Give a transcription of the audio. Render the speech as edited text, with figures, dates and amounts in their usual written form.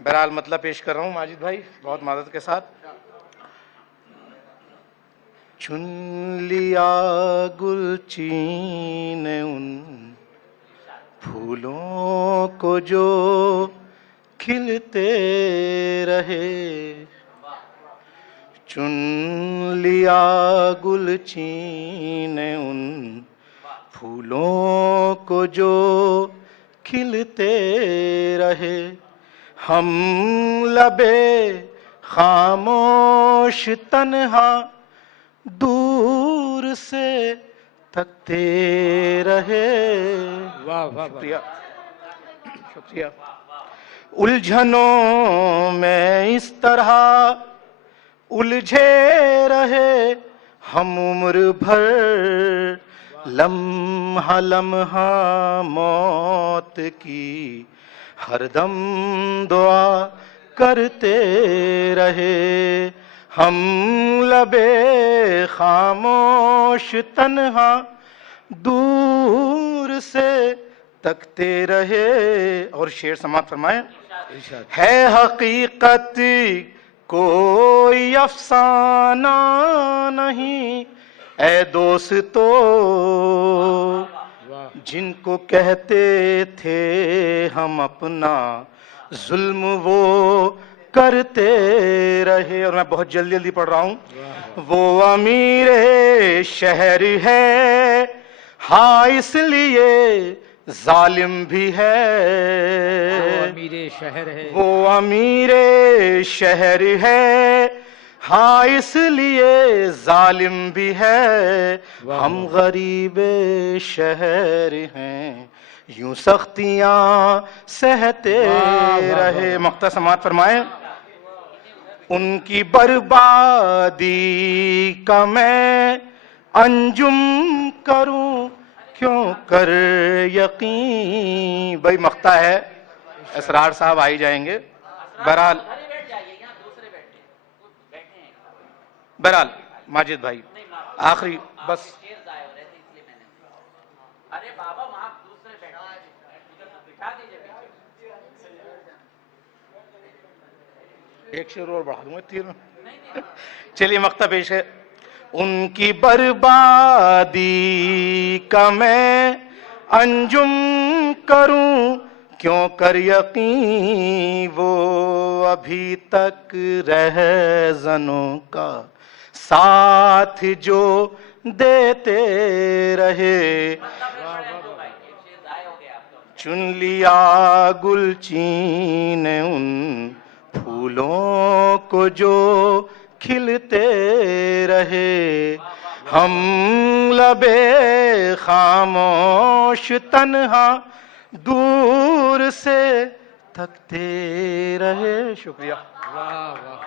बहरहाल मतलब पेश कर रहा हूँ माजिद भाई बहुत मदद के साथ। चुन लिया गुलची ने उन फूलों को जो खिलते रहे, चुन लिया गुलची ने उन फूलों को जो खिलते रहे। हम लबे खामोश तन्हा दूर से तकते रहे। वाह वाह शुक्रिया शुक्रिया। उलझनों में इस तरह उलझे रहे हम उम्र भर, लम्हा लम्हा मौत की हरदम दुआ करते रहे। हम लबे खामोश तन्हा दूर से तकते रहे। और शेर समाप्त फरमाए। है हकीकत कोई अफसाना नहीं ऐ दोस्तों, जिनको कहते थे हम अपना जुल्म वो करते रहे। और मैं बहुत जल्दी जल्दी पढ़ रहा हूँ। वो अमीरे शहर है, हाँ इसलिए जालिम भी है। वो अमीरे शहर है, वो अमीरे शहर है, हाँ इसलिए जालिम भी है। हम गरीबे शहर हैं, यूं सख्तियां सहते रहे। मक्ता समात फरमाए। उनकी बर्बादी का मैं अंजुम करूं क्यों कर यकीन। भाई मक्ता है, असरार साहब आ ही जाएंगे। बहरहाल माजिद भाई आखिरी बस। अरे बाबा वहां दूसरे बिठा दीजिए। एक शेर और बढ़ा दूंगा 3 में। चलिए मक्ता पेश है। उनकी बर्बादी का मैं अंजुम करूं क्यों कर यकीन। वो अभी तक रहज़नों का साथ जो देते रहे। चुन लिया गुलची ने उन फूलों को जो खिलते रहे। हम लबे खामोश तन्हा दूर से तकते रहे। शुक्रिया। वाह वाह।